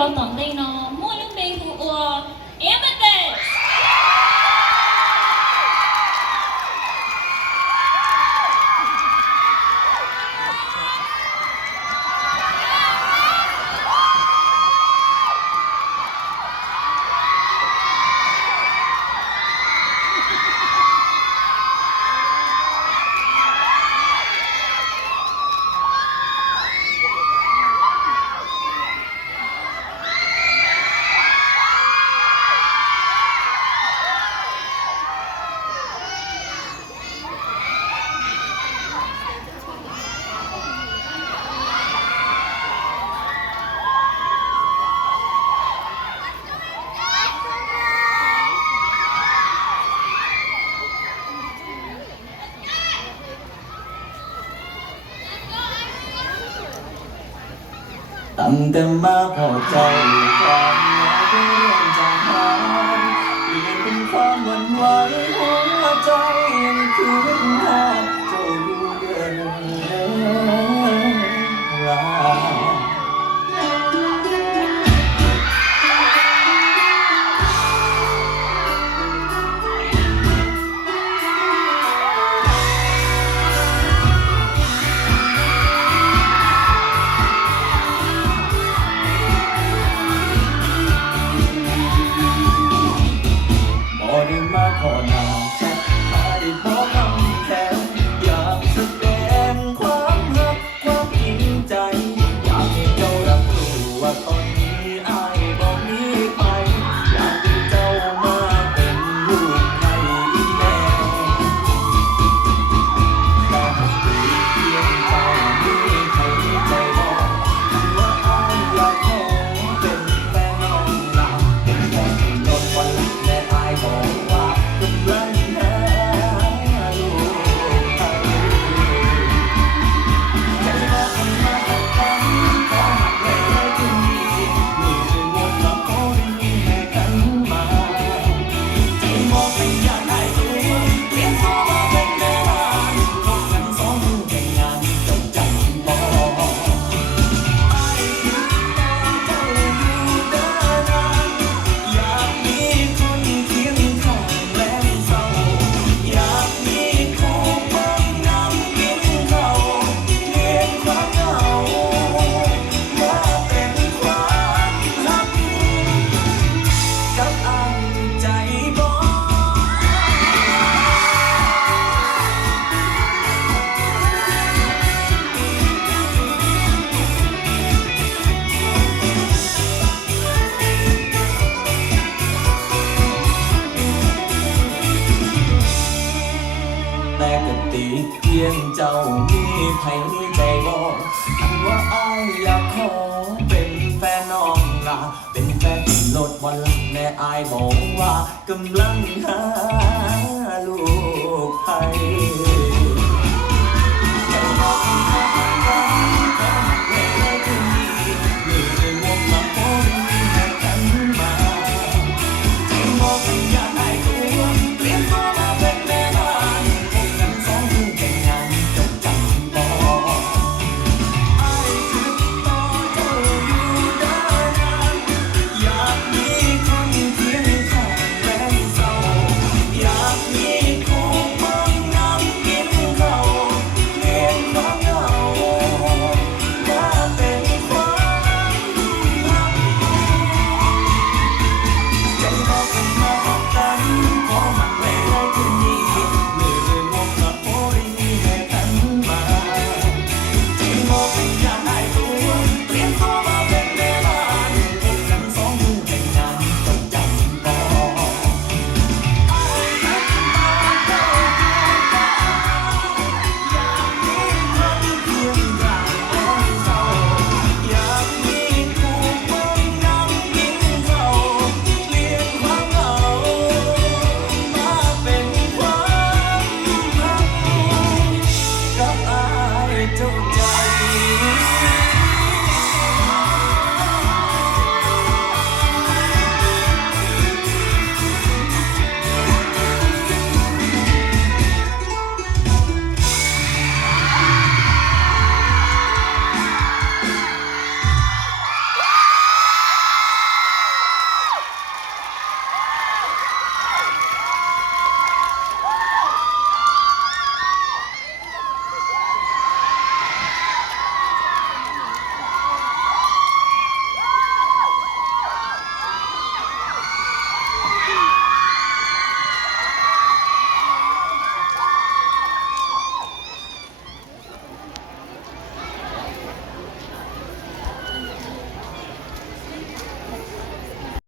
老党内呢，莫伦贝古我 Amethyst。ตั้งแต่มาพอใจความเหงาได้เริ่มจางหายเปลี่ยนเป็นความหวั่นไหวหัวใจยังคืนหาเจ้าอยู่เดินลามาขอหน้าแชทมาได้พอคำแทนอยากแสดงความรักความจริงใจอยากให้เจ้ารับรู้ว่าตอนนี้อ้ายบ่มีใครอยากให้เจ้ามาเป็นลูกให้แม่แต่หากเพียงเจ้ามีใครใจบอกว่าอ้ายอยากขอเป็นแฟนน้องลาเป็นแฟนจนวันหลังและอ้ายบอกแต่ก็ติดเพียงเจ้ามีใครใจบอกว่าอ้ายอยากขอเป็นแฟนน้องลาเป็นแฟนที่โลดวันลักแม่อ้ายบอกว่ากำลังหาลูกไทย